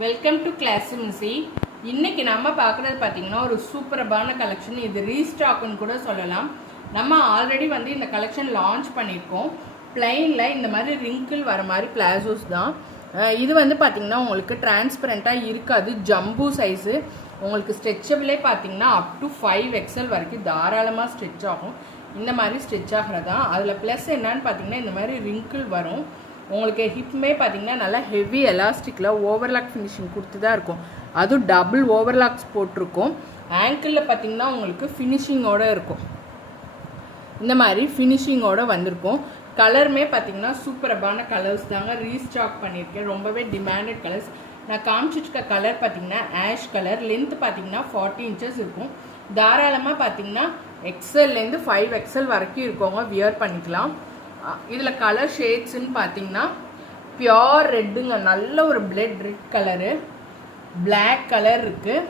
Welcome to கிளாஸிமிசி. இன்னைக்கு நம்ம பார்க்குறது பார்த்தீங்கன்னா ஒரு சூப்பரான கலெக்ஷன். இது ரீஸ்டாக்னு கூட சொல்லலாம். நம்ம ஆல்ரெடி வந்து இந்த கலெக்ஷன் லான்ச் பண்ணியிருக்கோம். பிளைனில் இந்த மாதிரி ரிங்கிள் வர மாதிரி பிளாசோஸ் தான். இது வந்து பார்த்திங்கன்னா உங்களுக்கு டிரான்ஸ்பரண்ட்டாக இருக்காது. ஜம்பு சைஸு உங்களுக்கு ஸ்ட்ரெச்சபிளே பார்த்தீங்கன்னா அப் டு 5XL வரைக்கும் தாராளமாக ஸ்ட்ரெச் ஆகும். இந்த மாதிரி ஸ்ட்ரெச் ஆகிறதா. அதில் ப்ளஸ் என்னன்னு பார்த்தீங்கன்னா இந்த மாதிரி ரிங்கிள் வரும். உங்களுக்கு ஹிப்புமே பார்த்தீங்கன்னா நல்லா ஹெவி எலாஸ்டிக்கில் ஓவர்லாக் ஃபினிஷிங் கொடுத்து தான் இருக்கும். அதுவும் டபுள் ஓவர்லாக்ஸ் போட்டிருக்கும். ஆங்கிளில் பார்த்தீங்கன்னா உங்களுக்கு ஃபினிஷிங்கோடு இருக்கும். இந்த மாதிரி ஃபினிஷிங்கோடு வந்திருக்கும். கலருமே பார்த்தீங்கன்னா சூப்பரான கலர்ஸ் தாங்க ரீஸ்டாக் பண்ணியிருக்கேன். ரொம்பவே டிமாண்டட் கலர்ஸ். நான் காமிச்சிட்ருக்க கலர் பார்த்தீங்கன்னா ஆஷ் கலர். லென்த் பார்த்தீங்கன்னா 40 inches இருக்கும். தாராளமாக பார்த்தீங்கன்னா XLலேருந்து 5XL வரைக்கும் இருக்கவங்க வியர் பண்ணிக்கலாம். இதில் கலர் ஷேட்ஸ்ன்னு பார்த்தீங்கன்னா பியோர் ரெட்டுங்க, நல்ல ஒரு blood red colour, black colour இருக்குது,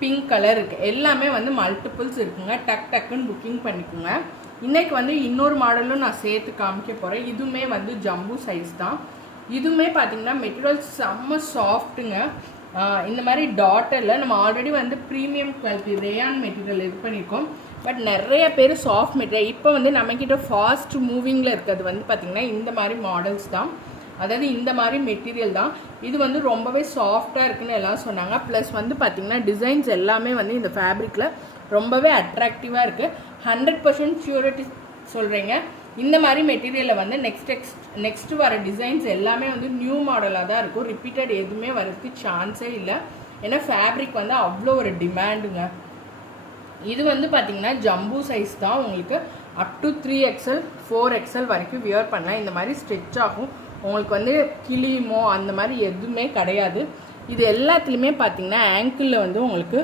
பிங்க் கலர் இருக்குது. எல்லாமே வந்து மல்டிபிள்ஸ் இருக்குங்க. டக்குன்னு புக்கிங் பண்ணிக்கோங்க. இன்றைக்கி வந்து இன்னொரு மாடலும் நான் சேர்த்து காமிக்க போகிறேன். இதுவுமே வந்து ஜம்பு சைஸ் தான். இதுவுமே பார்த்தீங்கன்னா மெட்டீரியல் செம்ம சாஃப்ட்டுங்க. இந்த மாதிரி டாட்டரில் நம்ம ஆல்ரெடி வந்து ப்ரீமியம் குவாலிட்டி ரேயான் மெட்டீரியல் இது பண்ணியிருக்கோம். பட் நிறைய பேர் சாஃப்ட் மெட்டீரியல் இப்போ வந்து நம்மக்கிட்ட ஃபாஸ்ட் மூவிங்கில் இருக்கிறது வந்து பார்த்திங்கன்னா இந்த மாதிரி மாடல்ஸ் தான். அதாவது இந்த மாதிரி மெட்டீரியல் தான். இது வந்து ரொம்பவே சாஃப்டாக இருக்குன்னு எல்லாம் சொன்னாங்க. ப்ளஸ் வந்து பார்த்திங்கன்னா டிசைன்ஸ் எல்லாமே வந்து இந்த ஃபேப்ரிக்கில் ரொம்பவே அட்ராக்டிவாக இருக்குது. 100% ப்யூரிட்டி சொல்கிறீங்க. இந்த மாதிரி மெட்டீரியலில் வந்து நெக்ஸ்ட் வர டிசைன்ஸ் எல்லாமே வந்து நியூ மாடலாக தான் இருக்கும். ரிப்பீட்டட் எதுவுமே வரதுக்கு சான்ஸே இல்லை. ஏன்னா ஃபேப்ரிக் வந்து அவ்வளோ ஒரு டிமாண்டுங்க. இது வந்து பார்த்திங்கன்னா ஜம்பு சைஸ் தான். உங்களுக்கு அப் டு 3XL 4XL வரைக்கும் வியர் பண்ணலாம். இந்த மாதிரி ஸ்ட்ரெச் ஆகும். உங்களுக்கு வந்து கிளியுமோ அந்த மாதிரி எதுவுமே கிடையாது. இது எல்லாத்துலேயுமே பார்த்திங்கன்னா ஆங்கிளில் வந்து உங்களுக்கு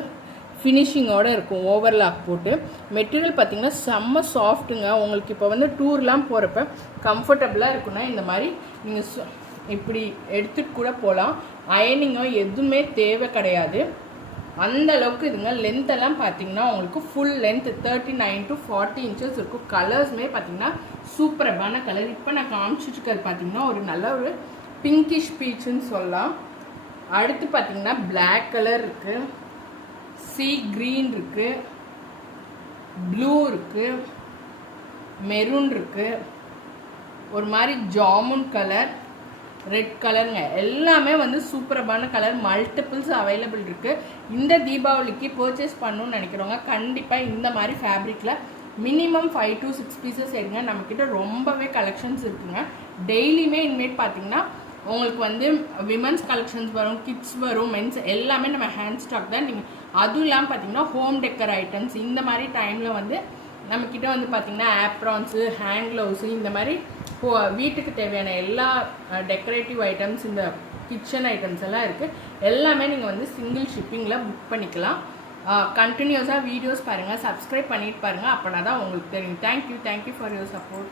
ஃபினிஷிங்கோடு இருக்கும். ஓவர்லாக் போட்டு மெட்டீரியல் பார்த்திங்கன்னா செம்ம சாஃப்ட்டுங்க. உங்களுக்கு இப்போ வந்து டூர்லாம் போகிறப்ப கம்ஃபர்டபுளாக இருக்குன்னா இந்த மாதிரி நீங்கள் இப்படி எடுத்துகிட்டு கூட போகலாம். அயனிங்கோ எதுவுமே தேவை கிடையாது. அந்த அளவுக்கு இதுங்க. லென்த்தெல்லாம் பார்த்தீங்கன்னா உங்களுக்கு ஃபுல் லென்த் 39 to 40 inches இருக்கும். கலர்ஸுமே பார்த்தீங்கன்னா சூப்பரான கலர். இப்போ நான் காமிச்சிட்டு இருக்கிறது பார்த்தீங்கன்னா ஒரு நல்ல ஒரு பிங்கிஷ் பீச்சுன்னு சொல்லலாம். அடுத்து பார்த்தீங்கன்னா பிளாக் கலர் இருக்குது, சீ க்ரீன் இருக்குது, ப்ளூ இருக்குது, மெரூன் இருக்குது, ஒரு மாதிரி ஜாமுன் கலர், ரெட் கலருங்க. எல்லாமே வந்து சூப்பரான கலர். மல்டிபிள்ஸ் அவைலபிள் இருக்குது. இந்த தீபாவளிக்கு பர்ச்சேஸ் பண்ணணும்னு நினைக்கிறவங்க கண்டிப்பாக இந்த மாதிரி ஃபேப்ரிக்கில் மினிமம் 5 to 6 பீசஸ் எடுங்க. நம்மக்கிட்ட ரொம்பவே கலெக்ஷன்ஸ் இருக்குங்க. டெய்லியுமே இனிமேட் பார்த்தீங்கன்னா உங்களுக்கு வந்து விமன்ஸ் கலெக்ஷன்ஸ் வரும், கிட்ஸ் வரும், மென்ஸ் எல்லாமே நம்ம ஹேண்ட் ஸ்டாக் தான். நீங்கள் அதுவும் இல்லாமல் பார்த்தீங்கன்னா ஹோம் டெக்கர் ஐட்டம்ஸ் இந்த மாதிரி டைமில் வந்து நம்மக்கிட்ட வந்து பார்த்திங்கன்னா ஆப்ரான்ஸு, ஹேண்ட் க்ளவுஸு, இந்த மாதிரி வீட்டுக்கு தேவையான எல்லா டெக்கரேட்டிவ் ஐட்டம்ஸ், இந்த கிச்சன் ஐட்டம்ஸ் எல்லாம் இருக்குது. எல்லாமே நீங்கள் வந்து சிங்கிள் ஷிப்பிங்கில் புக் பண்ணிக்கலாம். கண்டினியூஸாக வீடியோஸ் பாருங்கள், சப்ஸ்கிரைப் பண்ணிட்டு பாருங்கள். அப்படின்னா தான் உங்களுக்கு தெரியும். Thank you for your support.